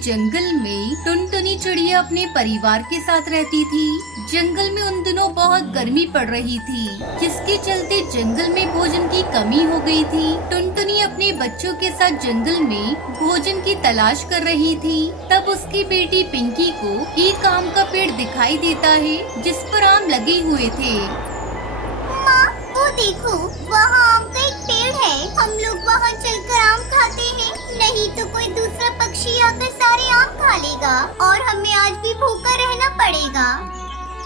जंगल में टुनटुनी चिड़िया अपने परिवार के साथ रहती थी। जंगल में उन दिनों बहुत गर्मी पड़ रही थी, जिसके चलते जंगल में भोजन की कमी हो गई थी। टुनटुनी अपने बच्चों के साथ जंगल में भोजन की तलाश कर रही थी। तब उसकी बेटी पिंकी को एक आम का पेड़ दिखाई देता है, जिस पर आम लगे हुए थे। माँ, वो देखो, वहाँ आम का एक पेड़ है। हम लोग वहाँ चलकर आम खाते हैं, नहीं तो कोई दूसरा पक्षी आकर सारे आम खा लेगा और हमें आज भी भूखा रहना पड़ेगा।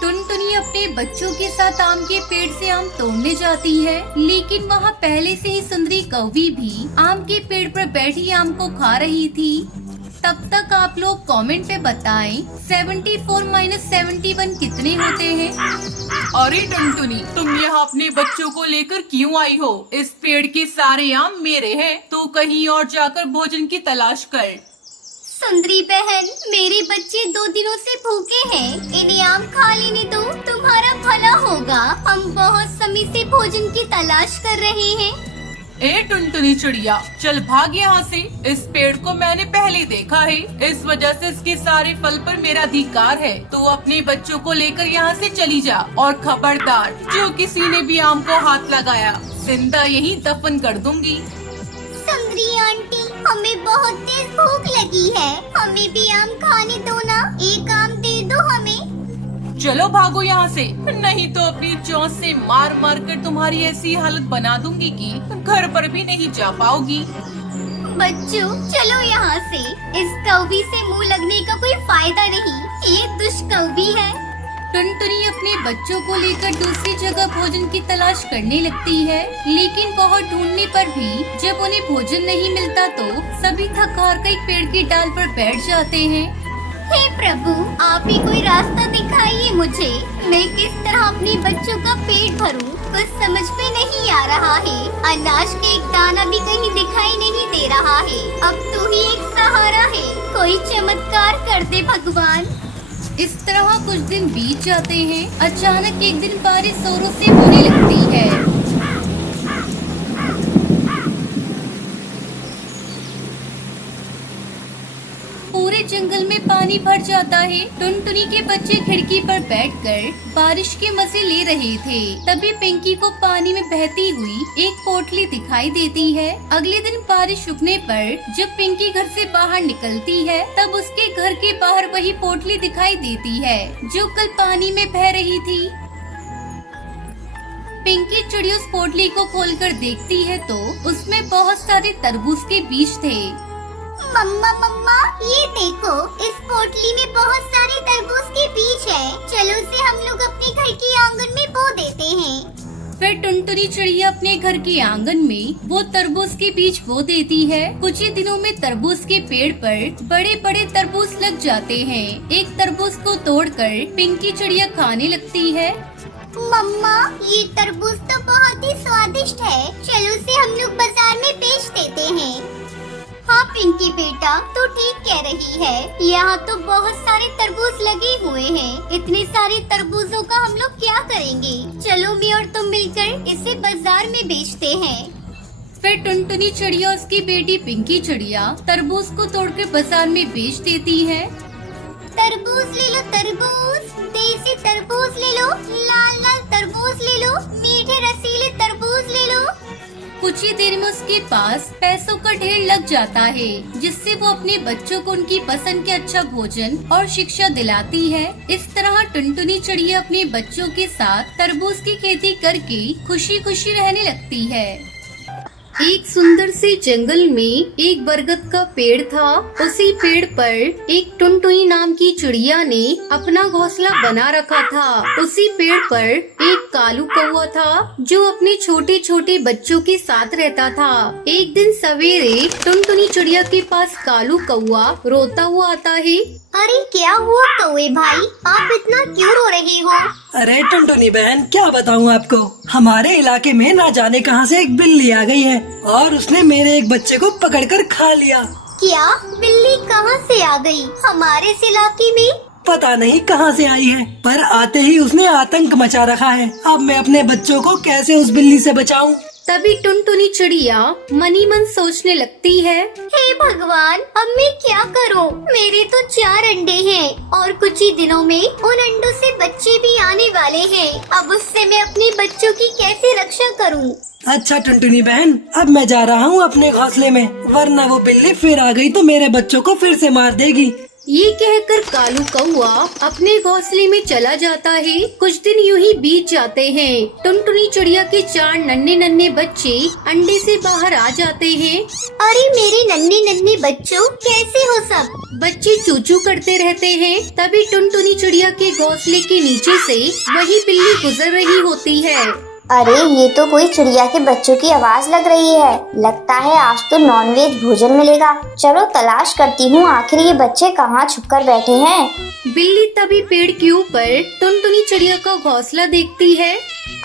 टुनटुनी अपने बच्चों के साथ आम के पेड़ से आम तोड़ने जाती है, लेकिन वहाँ पहले से ही सुंदरी कौवी भी आम के पेड़ पर बैठी आम को खा रही थी। तब तक आप लोग कमेंट पे बताएं 74 - 71 कितने होते हैं। अरे टुनटुनी, तुम यहाँ अपने बच्चों को लेकर क्यों आई हो? इस पेड़ के सारे आम मेरे हैं, तू कहीं और जाकर भोजन की तलाश कर। सुंदरी बहन, मेरे बच्चे 2 दिनों से भूखे हैं, इन्हें आम खा लेने दो, तुम्हारा भला होगा। हम बहुत समय से भोजन की तलाश कर रहे हैं। ए टुनटुनी चिड़िया, चल भाग यहाँ से। इस पेड़ को मैंने पहले देखा है, इस वजह से इसके सारे फल पर मेरा अधिकार है। तो अपने बच्चों को लेकर यहाँ से चली जा, और खबरदार, जो किसी ने भी आम को हाथ लगाया, जिंदा यहीं दफन कर दूंगी। सुंदरी आंटी, हमें बहुत तेज भूख लगी है, हमें भी आम खाने दो ना, एक आम दे दो हमें। चलो भागो यहाँ से, नहीं तो अपनी चोंच से मार मार कर तुम्हारी ऐसी हालत बना दूंगी कि घर पर भी नहीं जा पाओगी। बच्चों, चलो यहाँ से, इस कौवी से मुंह लगने का कोई फायदा नहीं, ये दुष्कौवी है। टुनटुनी अपने बच्चों को लेकर दूसरी जगह भोजन की तलाश करने लगती है, लेकिन बहुत ढूंढने पर भी जब उन्हें भोजन नहीं मिलता तो सभी थक हार कर एक पेड़ की डाल पर बैठ जाते हैं। हे प्रभु, आप ही कोई रास्ता दिखाइए मुझे, मैं किस तरह अपने बच्चों का पेट भरूं, कुछ समझ में नहीं आ रहा है। अनाज के एक दाना भी कहीं दिखाई नहीं दे रहा है, अब तू ही एक सहारा है, कोई चमत्कार कर दे भगवान। इस तरह कुछ दिन बीत जाते हैं। अचानक एक दिन बारिश जोरों से होने लगती है। पूरे जंगल में पानी भर जाता है। टुनटुनी के बच्चे खिड़की पर बैठकर बारिश के मजे ले रहे थे। तभी पिंकी को पानी में बहती हुई एक पोटली दिखाई देती है। अगले दिन बारिश रुकने पर जब पिंकी घर से बाहर निकलती है, तब उसके घर के बाहर वही पोटली दिखाई देती है जो कल पानी में बह रही थी। पिंकी चिड़िया उस पोटली को खोलकर देखती है तो उसमें बहुत सारे तरबूज के बीज थे। मम्मा मम्मा, ये देखो, इस पोटली में बहुत सारे तरबूज के बीज है, चलो उसे हम लोग अपने घर के आंगन में बो देते हैं। फिर टुनटुनी चिड़िया अपने घर के आंगन में वो तरबूज के बीज बो देती है। कुछ ही दिनों में तरबूज के पेड़ पर बड़े बड़े तरबूज लग जाते हैं। एक तरबूज को तोड़कर पिंकी चिड़िया खाने लगती है। मम्मा, ये तरबूज तो बहुत ही स्वादिष्ट है, चलो उसे हम लोग बाजार में बेच देते हैं। हाँ पिंकी बेटा, तू ठीक कह रही है, यहाँ तो बहुत सारे तरबूज लगे हुए हैं, इतने सारे तरबूजों का हम लोग क्या करेंगे? चलो मैं और तुम मिलकर इसे बाजार में बेचते हैं। फिर टुनटुनी चिड़िया और उसकी बेटी पिंकी चिड़िया तरबूज को तोड़कर बाजार में बेच देती है। तरबूज ले लो तरबूज, देसी तरबूज ले लो, लाल लाल तरबूज ले लो, मीठे रसीले तरबूज ले लो। कुछ ही देर में उसके पास पैसों का ढेर लग जाता है, जिससे वो अपने बच्चों को उनकी पसंद के अच्छा भोजन और शिक्षा दिलाती है। इस तरह टुनटुनी चिड़िया अपने बच्चों के साथ तरबूज की खेती करके खुशी खुशी रहने लगती है। एक सुंदर से जंगल में एक बरगद का पेड़ था। उसी पेड़ पर एक टुनटुनी नाम की चिड़िया ने अपना घोंसला बना रखा था। उसी पेड़ पर एक कालू कौवा था जो अपने छोटे छोटे बच्चों के साथ रहता था। एक दिन सवेरे टुनटुनी चिड़िया के पास कालू कौवा रोता हुआ आता है। अरे क्या हुआ कौवे भाई, आप इतना क्यों रो रहे हो? अरे टुनटुनी बहन, क्या बताऊँ आपको, हमारे इलाके में ना जाने कहां से एक बिल्ली आ गई है और उसने मेरे एक बच्चे को पकड़कर खा लिया। क्या? बिल्ली कहां से आ गई हमारे इस इलाके में? पता नहीं कहां से आई है, पर आते ही उसने आतंक मचा रखा है। अब मैं अपने बच्चों को कैसे उस बिल्ली से बचाऊं? तभी टुनटुनी चिड़िया मनी मन सोचने लगती है, हे भगवान, अब मैं क्या करूं? मेरे तो 4 अंडे हैं और कुछ ही दिनों में उन अंडों से बच्चे भी आने वाले हैं। अब उससे मैं अपने बच्चों की कैसे रक्षा करूं? अच्छा टुनटुनी बहन, अब मैं जा रहा हूँ अपने घोंसले में, वरना वो बिल्ली फिर आ गई तो मेरे बच्चों को फिर से मार देगी। ये कहकर कालू कौआ अपने घोंसले में चला जाता है। कुछ दिन यूं ही बीत जाते हैं। टुनटुनी चिड़िया के 4 नन्हे नन्हे बच्चे अंडे से बाहर आ जाते हैं। अरे मेरे नन्हे नन्हे बच्चों, कैसे हो सब? बच्चे चूचू करते रहते हैं। तभी टुनटुनी चिड़िया के घोंसले के नीचे से वही बिल्ली गुजर रही होती है। अरे ये तो कोई चिड़िया के बच्चों की आवाज लग रही है। लगता है आज तो नॉनवेज भोजन मिलेगा। चलो तलाश करती हूँ आखिर ये बच्चे कहाँ छुपकर बैठे हैं। बिल्ली तभी पेड़ के ऊपर टुनटुनी चिड़िया का घोंसला देखती है।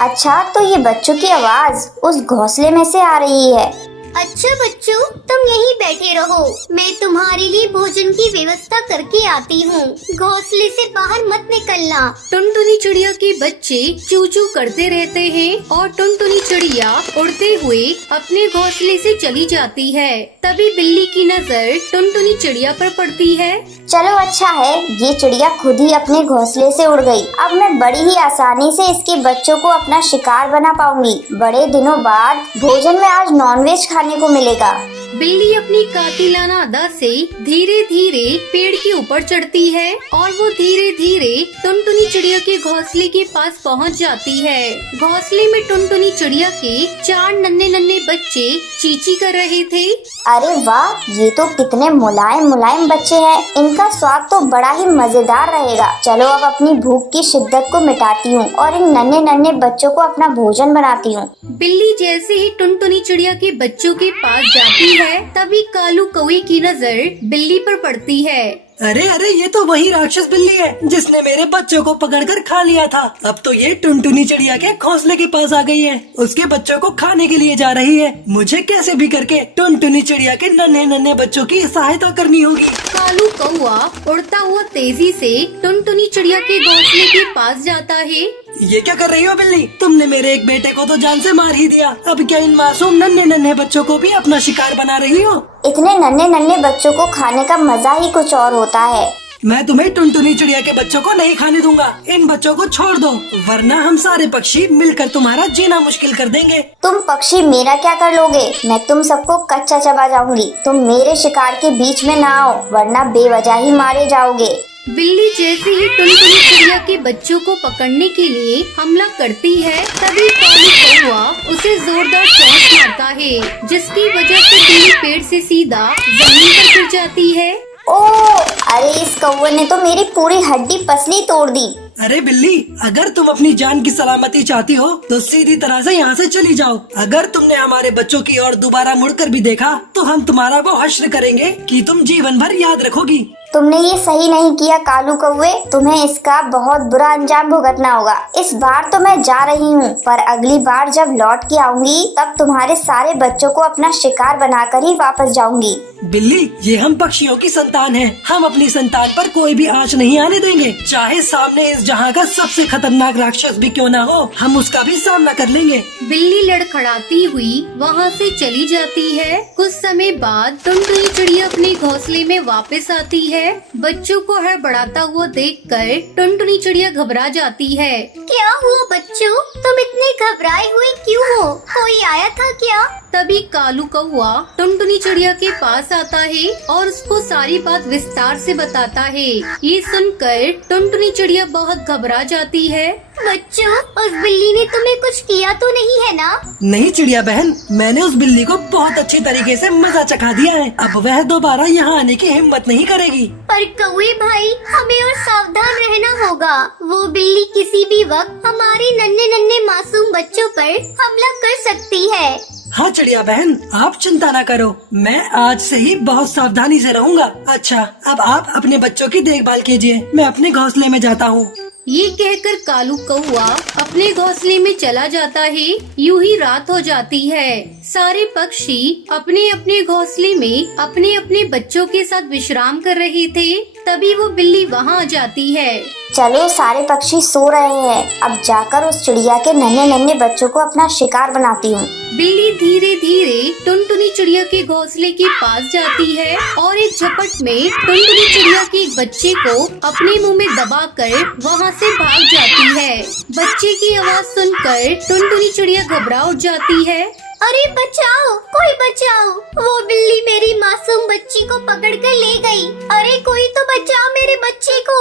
अच्छा, तो ये बच्चों की आवाज उस घोंसले में से आ रही है। अच्छा बच्चों, तुम यहीं बैठे रहो, मैं तुम्हारे लिए भोजन की व्यवस्था करके आती हूँ। घोंसले से बाहर मत निकलना। टुनटुनी चिड़िया के बच्चे चूचू करते रहते हैं और टुनटुनी चिड़िया उड़ते हुए अपने घोंसले से चली जाती है। तभी बिल्ली की नजर टुनटुनी चिड़िया पर पड़ती है। चलो अच्छा है, ये चिड़िया खुद ही अपने घोंसले से उड़ गई। अब मैं बड़ी ही आसानी से इसके बच्चों को अपना शिकार बना पाऊंगी। बड़े दिनों बाद भोजन में आज नॉनवेज खाने को मिलेगा। बिल्ली अपनी कातिलाना अदा से धीरे धीरे पेड़ के ऊपर चढ़ती है और वो धीरे धीरे टुनटुनी चिड़िया के घोंसले के पास पहुंच जाती है। घोंसले में टुनटुनी चिड़िया के 4 नन्हे नन्हे बच्चे चींची कर रहे थे। अरे वाह, ये तो कितने मुलायम मुलायम बच्चे हैं। इनका स्वाद तो बड़ा ही मजेदार रहेगा। चलो अब अपनी भूख की शिद्दत को मिटाती हूँ और इन नन्हे नन्हे बच्चों को अपना भोजन बनाती हूँ। बिल्ली जैसे ही टुनटुनी चिड़िया के बच्चों के पास जाती है, तभी कालू कौवे की नजर बिल्ली पर पड़ती है। अरे अरे, ये तो वही राक्षस बिल्ली है जिसने मेरे बच्चों को पकड़कर खा लिया था। अब तो ये टुनटुनी चिड़िया के घोंसले के पास आ गई है। उसके बच्चों को खाने के लिए जा रही है। मुझे कैसे भी करके टुनटुनी चिड़िया के नन्हे नन्हे बच्चों की सहायता करनी होगी। कालू कौवा उड़ता हुआ तेजी से टुनटुनी चिड़िया के घोंसले के पास जाता है। ये क्या कर रही हो बिल्ली? तुमने मेरे एक बेटे को तो जान से मार ही दिया। अब क्या इन मासूम नन्हे नन्हे बच्चों को भी अपना शिकार बना रही हो? इतने नन्हे नन्हे बच्चों को खाने का मजा ही कुछ और होता है। मैं तुम्हें टुनटुनी चिड़िया के बच्चों को नहीं खाने दूंगा। इन बच्चों को छोड़ दो, वरना हम सारे पक्षी मिलकर तुम्हारा जीना मुश्किल कर देंगे। तुम पक्षी मेरा क्या कर लोगे? मैं तुम सबको कच्चा चबा जाऊंगी। तुम मेरे शिकार के बीच में ना आओ, वरना बेवजह ही मारे जाओगे। बिल्ली जैसे ही टुनटुनी चिड़िया के बच्चों को पकड़ने के लिए हमला करती है, तभी कालू कौवा उसे जोरदार चोंच मारता है, जिसकी वजह से बिल्ली पेड़ से सीधा जमीन पर गिर जाती है। ओह, अरे इस कौवे ने तो मेरी पूरी हड्डी पसली तोड़ दी। अरे बिल्ली, अगर तुम अपनी जान की सलामती चाहती हो तो सीधी तरह से यहाँ से चली जाओ। अगर तुमने हमारे बच्चों की ओर दोबारा मुड़कर भी देखा तो हम तुम्हारा वो हश्र करेंगे कि तुम जीवन भर याद रखोगी। तुमने ये सही नहीं किया कालू कौवे, तुम्हें इसका बहुत बुरा अंजाम भुगतना होगा। इस बार तो मैं जा रही हूँ, पर अगली बार जब लौट के आऊंगी तब तुम्हारे सारे बच्चों को अपना शिकार बनाकर ही वापस जाऊंगी। बिल्ली, ये हम पक्षियों की संतान हैं। हम अपनी संतान पर कोई भी आंच नहीं आने देंगे। चाहे सामने इस जहाँ का सबसे खतरनाक राक्षस भी क्यों ना हो, हम उसका भी सामना कर लेंगे। बिल्ली लड़खड़ाती हुई वहाँ से चली जाती है। कुछ समय बाद टुनटुनी चिड़िया अपने घोंसले में वापस आती है। बच्चों को हड़बड़ाता हुआ देखकर टुनटुनी चिड़िया घबरा जाती है। क्या हुआ बच्चों, तुम इतने घबराए हुए क्यों हो? कोई आया था क्या? तभी कालू कौवा टुनटुनी चिड़िया के पास आता है और उसको सारी बात विस्तार से बताता है। ये सुनकर टुनटुनी चिड़िया बहुत घबरा जाती है। बच्चों, उस बिल्ली ने तुम्हें कुछ किया तो नहीं है ना? नहीं चिड़िया बहन, मैंने उस बिल्ली को बहुत अच्छी तरीके से मजा चखा दिया है। अब वह दोबारा यहाँ आने की हिम्मत नहीं करेगी। पर कौवे भाई, हमें और सावधान रहना होगा। वो बिल्ली किसी भी वक्त हमारे नन्हे नन्हे मासूम बच्चों पर हमला कर सकती है। हाँ चिड़िया बहन, आप चिंता न करो, मैं आज से ही बहुत सावधानी से रहूंगा। अच्छा, अब आप अपने बच्चों की देखभाल कीजिए, मैं अपने घोंसले में जाता हूँ। ये कहकर कालू कौवा अपने घोंसले में चला जाता है। यूं ही रात हो जाती है। सारे पक्षी अपने अपने घोंसले में अपने अपने बच्चों के साथ विश्राम कर रहे थे। तभी वो बिल्ली वहाँ आ जाती है। चलो सारे पक्षी सो रहे हैं, अब जाकर उस चिड़िया के नन्हे नन्हे बच्चों को अपना शिकार बनाती हूँ। बिल्ली धीरे धीरे टुनटुनी चिड़िया के घोंसले के पास जाती है और एक झपट में टुनटुनी चिड़िया के एक बच्चे को अपने मुंह में दबाकर वहां से भाग जाती है। बच्चे की आवाज सुनकर टुनटुनी चिड़िया घबरा उठ जाती है। अरे बचाओ, कोई बचाओ, वो बिल्ली मेरी मासूम बच्ची को पकड़ कर ले गई। अरे कोई तो बचाओ मेरे बच्चे को।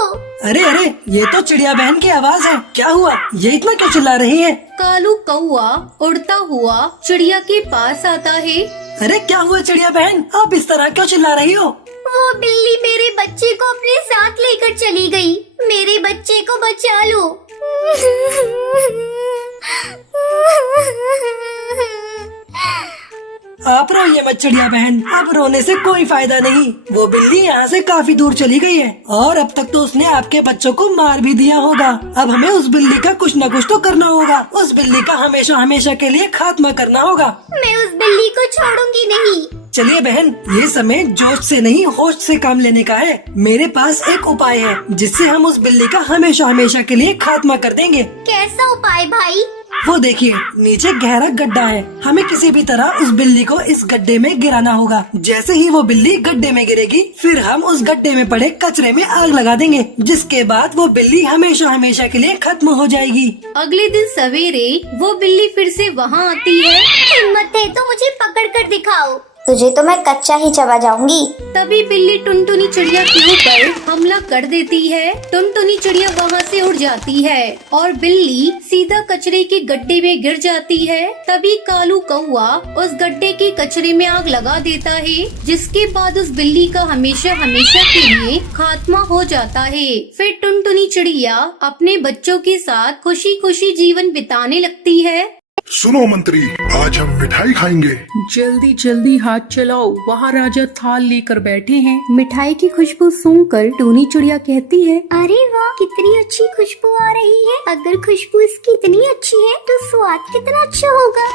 अरे अरे, ये तो चिड़िया बहन की आवाज है। क्या हुआ? ये इतना क्यों चिल्ला रही है? कालू कौआ उड़ता हुआ चिड़िया के पास आता है। अरे क्या हुआ चिड़िया बहन, आप इस तरह क्यों चिल्ला रही हो? वो बिल्ली मेरे बच्चे को अपने साथ लेकर चली गई। मेरे बच्चे को बचा लो। आप रोइए मत चिड़िया बहन, अब रोने से कोई फायदा नहीं। वो बिल्ली यहाँ से काफी दूर चली गई है और अब तक तो उसने आपके बच्चों को मार भी दिया होगा। अब हमें उस बिल्ली का कुछ न कुछ तो करना होगा। उस बिल्ली का हमेशा हमेशा के लिए खात्मा करना होगा। मैं उस बिल्ली को छोड़ूंगी नहीं। चलिए बहन, ये समय जोश से नहीं होश से काम लेने का है। मेरे पास एक उपाय है जिससे हम उस बिल्ली का हमेशा हमेशा के लिए खात्मा कर देंगे। कैसा उपाय भाई? वो देखिए, नीचे गहरा गड्ढा है। हमें किसी भी तरह उस बिल्ली को इस गड्ढे में गिराना होगा। जैसे ही वो बिल्ली गड्ढे में गिरेगी, फिर हम उस गड्ढे में पड़े कचरे में आग लगा देंगे, जिसके बाद वो बिल्ली हमेशा हमेशा के लिए खत्म हो जाएगी। अगले दिन सवेरे वो बिल्ली फिर से वहाँ आती है। हिम्मत है तो मुझे पकड़ कर दिखाओ। तुझे तो मैं कच्चा ही चबा जाऊंगी। तभी बिल्ली टुनटुनी चिड़िया के ऊपर हमला कर देती है। टुनटुनी चिड़िया वहाँ से उड़ जाती है और बिल्ली सीधा कचरे के गड्ढे में गिर जाती है। तभी कालू कौआ उस गड्ढे के कचरे में आग लगा देता है, जिसके बाद उस बिल्ली का हमेशा हमेशा के लिए खात्मा हो जाता है। फिर टुनटुनी चिड़िया अपने बच्चों के साथ खुशी खुशी जीवन बिताने लगती है। सुनो मंत्री, आज हम मिठाई खाएंगे। जल्दी जल्दी हाथ चलाओ, वहाँ राजा थाल लेकर बैठे हैं। मिठाई की खुशबू सूंघकर टूनी चिड़िया कहती है, अरे वाह, कितनी अच्छी खुशबू आ रही है। अगर खुशबू इसकी इतनी अच्छी है तो स्वाद कितना अच्छा होगा।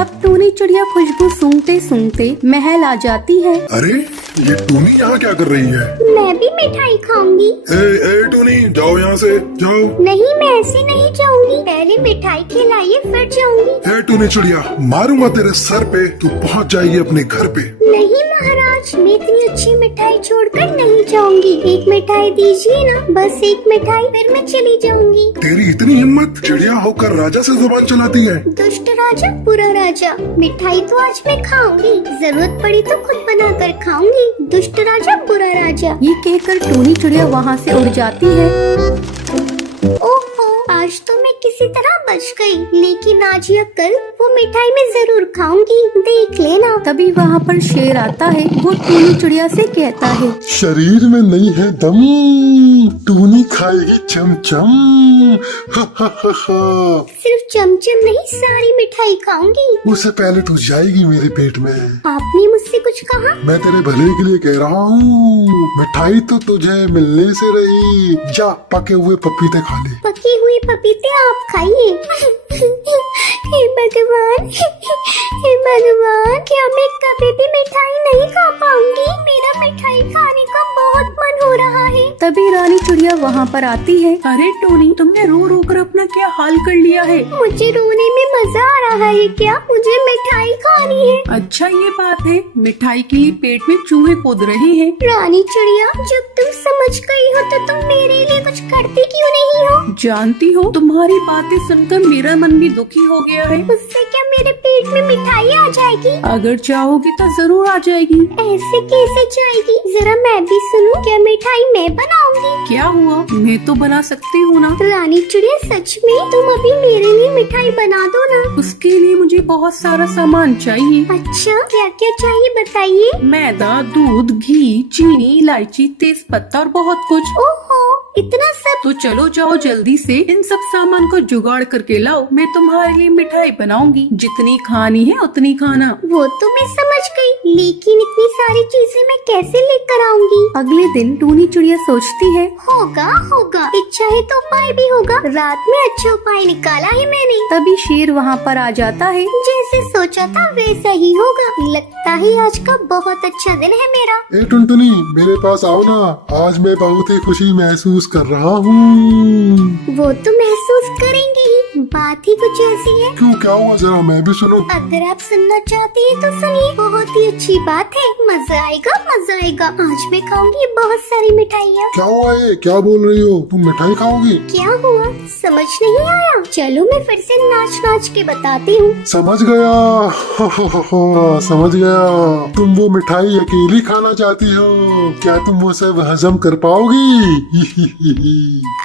अब टूनी चिड़िया खुशबू सूंघते सूंघते महल आ जाती है। अरे ये टूनी यहाँ क्या कर रही है? मैं भी मिठाई खाऊंगी। ए टूनी, जाओ यहाँ से, जाओ। नहीं, मैं ऐसे नहीं जाऊंगी। पहले मिठाई खिलाइए फिर जाऊंगी। ए टूनी चिड़िया, मारूंगा तेरे सर पे, तू पहुँच जाएगी अपने घर पे। नहीं महाराज, मैं इतनी अच्छी मिठाई छोड़कर नहीं जाऊंगी। एक मिठाई दीजिए ना, बस एक मिठाई, फिर मैं चली जाऊंगी। तेरी इतनी हिम्मत, चिड़िया होकर राजा से जुबान चलाती है। दुष्ट राजा, बुरा राजा, मिठाई तो आज मैं खाऊंगी। जरूरत पड़ी तो खुद बनाकर खाऊंगी। दुष्ट राजा, बुरा राजा। ये कहकर टूनी चिड़िया वहाँ से उड़ जाती है। ओहो, आज तो मैं किसी तरह बच गई, लेकिन आज या कल वो मिठाई मैं जरूर खाऊंगी, देख लेना। तभी वहाँ पर शेर आता है। वो टूनी चिड़िया से कहता है, शरीर में नहीं है दम, टूनी खाएगी चमचम। सिर्फ चमचम नहीं, सारी मिठाई खाऊंगी। उससे पहले तू जाएगी मेरे पेट में। आपने मुझसे कुछ कहा? मैं तेरे भले के लिए कह रहा हूँ। मिठाई तो तुझे मिलने से रही, जा पके हुए पपीते खा ले। पके हुए पपीते आप खाइए। हे भगवान, हे भगवान, क्या मैं कभी भी मिठाई नहीं खा पाऊंगी? मेरा मिठाई खाने का बहुत मन हो रहा है। तभी रानी चिड़िया वहाँ पर आती है। अरे टोनी, तुमने रो रो कर अपना क्या हाल कर लिया है? मुझे रोने में मजा आ रहा है क्या? मुझे मिठाई खानी है। अच्छा ये बात है, मिठाई के लिए पेट में चूहे कूद रहे हैं। रानी चिड़िया, जब तुम समझ गई हो तो तुम मेरे लिए कुछ करती क्यों नहीं हो? जानती हो, तुम्हारी बातें सुनकर मेरा मन भी दुखी हो गया है। उससे क्या मेरे पेट में मिठाई आ जाएगी? अगर चाहोगी तो जरूर आ जाएगी। ऐसे कैसे जाएगी? जरा मैं भी सुनूं, क्या मिठाई मैं बनाऊंगी? क्या हुआ, मैं तो बना सकती हूँ ना। रानी चिड़िया, सच में तुम अभी मेरे लिए मिठाई बना दो ना। उसके लिए मुझे बहुत सारा सामान चाहिए। अच्छा, क्या क्या चाहिए बताइए। मैदा, दूध, घी, चीनी, इलायची, तेज पत्ता और बहुत कुछ। ओहो, इतना सब? तो चलो जाओ जल्दी से इन सब सामान को जुगाड़ करके लाओ, मैं तुम्हारे लिए मिठाई बनाऊंगी। जितनी खानी है उतनी खाना। वो तो मैं समझ गई, लेकिन इतनी सारी चीजें मैं कैसे लेकर आऊंगी? अगले दिन टूनी चिड़िया सोचती है। होगा होगा, इच्छा है तो उपाय भी होगा। रात में अच्छा उपाय निकाला है मैंने। तभी शेर वहाँ पर आ जाता है। जैसे सोचा था वैसा ही होगा। लगता है आज का बहुत अच्छा दिन है मेरा। ए टुनटुनी, मेरे पास आओ ना, आज मैं बहुत ही खुशी महसूस कर रहा हूँ। वो तो महसूस करेंगे ही, बात ही कुछ ऐसी है। क्यों, क्या हुआ, जरा मैं भी सुनूं। अगर आप सुनना चाहती हैं तो सुनिए, बहुत ही अच्छी बात है। मजा आएगा मजा आएगा। आज मैं खाऊंगी बहुत सारी मिठाइयाँ। क्या हुआ ये, क्या बोल रही हो, तुम मिठाई खाओगी? क्या हुआ, समझ नहीं आया? चलो मैं फिर से नाच नाच के बताती हूँ। समझ गया, समझ गया। तुम वो मिठाई अकेली खाना चाहती हो। क्या तुम वो सब हजम कर पाओगी?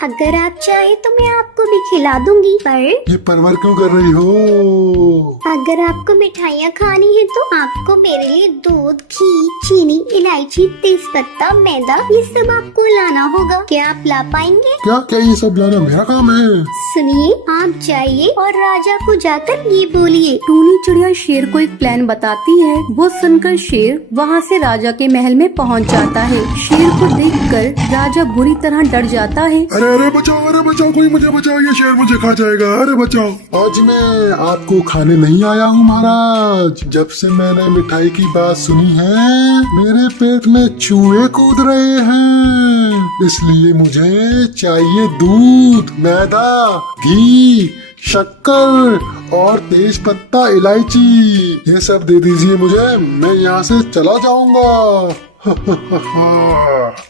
अगर आप चाहे तो मैं आपको भी खिला दूंगी, पर ये परवर क्यों कर रही हो? अगर आपको मिठाइयाँ खानी है तो आपको मेरे लिए दूध, घी, चीनी, इलायची, तेजपत्ता, मैदा, ये सब आपको लाना होगा। क्या आप ला पाएंगे? क्या क्या ये सब लाना मेरा काम है? सुनिए, आप जाइए और राजा को जाकर ये बोलिए। टूनी चिड़िया शेर को एक प्लान बताती है। वो सुनकर शेर वहाँ से राजा के महल में पहुँच जाता है। शेर को देखकर राजा बुरी तरह डर जाता है। अरे बचाओ, कोई मुझे बचाओ, ये शेर मुझे खा जाएगा। अरे बचाओ। आज मैं आपको खाने नहीं आया हूँ महाराज। जब से मैंने मिठाई की बात सुनी है, मेरे पेट में चूहे कूद रहे हैं। इसलिए मुझे चाहिए दूध, मैदा, घी, शक्कर और तेज पत्ता, इलायची। ये सब दे दीजिए मुझे, मैं यहाँ से चला जाऊंगा।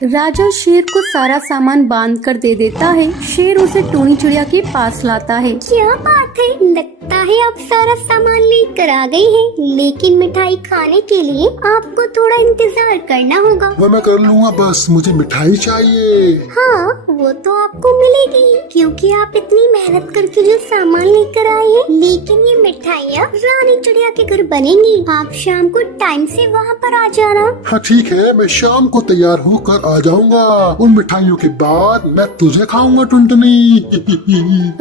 राजा शेर को सारा सामान बांध कर दे देता है। शेर उसे टूनी चिड़िया के पास लाता है। क्या बात है, लगता है आप सारा सामान लेकर आ गई हैं, लेकिन मिठाई खाने के लिए आपको थोड़ा इंतजार करना होगा। वो मैं कर लूंगा, बस मुझे मिठाई चाहिए। हाँ, वो तो आपको मिलेगी, क्योंकि आप इतनी मेहनत करके जो सामान लेकर आए हैं। लेकिन ये मिठाइयाँ रानी चिड़िया के घर बनेंगी। आप शाम को टाइम से वहाँ पर आ जाना। हाँ ठीक है, मैं शाम को तैयार होकर आ जाऊंगा। उन मिठाइयों के बाद मैं तुझे खाऊंगा टुनटुनी।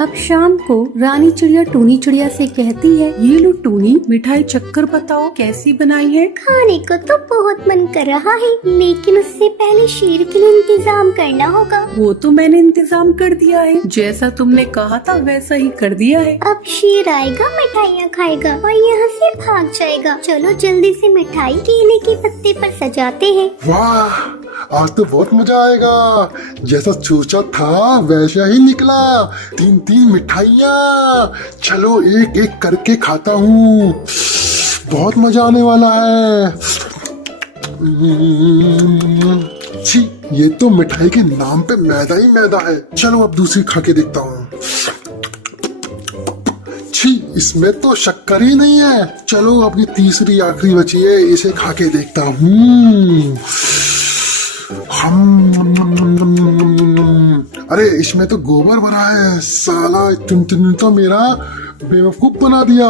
अब शाम को रानी चिड़िया टूनी चिड़िया से कहती है, ये लो टूनी, मिठाई चक्कर बताओ कैसी बनाई है। खाने को तो बहुत मन कर रहा है, लेकिन उससे पहले शेर के लिए इंतजाम करना होगा। वो तो मैंने इंतजाम कर दिया है, जैसा तुमने कहा था वैसा ही कर दिया है। अब शेर आएगा, मिठाइयाँ खाएगा और यहाँ से भाग जाएगा। चलो जल्दी से मिठाई केले के पत्ते पर सजाते हैं। वाह, आज तो बहुत मजा आएगा। जैसा सोचा था वैसा ही निकला। 3 मिठाइयाँ। चलो एक एक करके खाता हूँ, बहुत मजा आने वाला है। छी, ये तो मिठाई के नाम पे मैदा ही मैदा है। चलो अब दूसरी खा के देखता हूँ। छी, इसमें तो शक्कर ही नहीं है। चलो अपनी तीसरी आखिरी बची है, इसे खा के देखता हूँ। अरे इसमें तो गोबर भरा है। साला टुनटुनी तो मेरा बेवकूफ बना दिया।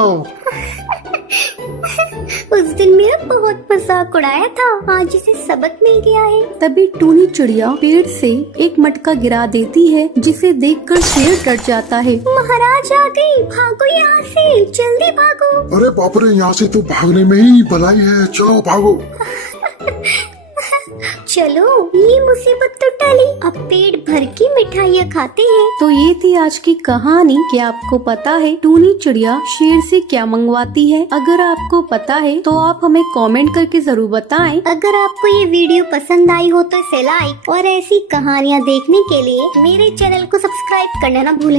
उस दिन मेरा बहुत मजाक उड़ाया था, आज इसे सबक मिल गया है। तभी टूनी चिड़िया पेड़ से एक मटका गिरा देती है, जिसे देखकर शेर डर जाता है। महाराज आ गए, भागो यहाँ से, जल्दी भागो। अरे बाप रे, यहाँ से तो भागने में ही भलाई है। चलो भागो। चलो, ये मुसीबत तो टली। अब पेट भर की मिठाइयाँ खाते हैं। तो ये थी आज की कहानी। क्या आपको पता है टूनी चिड़िया शेर से क्या मंगवाती है? अगर आपको पता है तो आप हमें कमेंट करके जरूर बताएं। अगर आपको ये वीडियो पसंद आई हो तो इसे लाइक और ऐसी कहानियाँ देखने के लिए मेरे चैनल को सब्सक्राइब करना ना भूलें।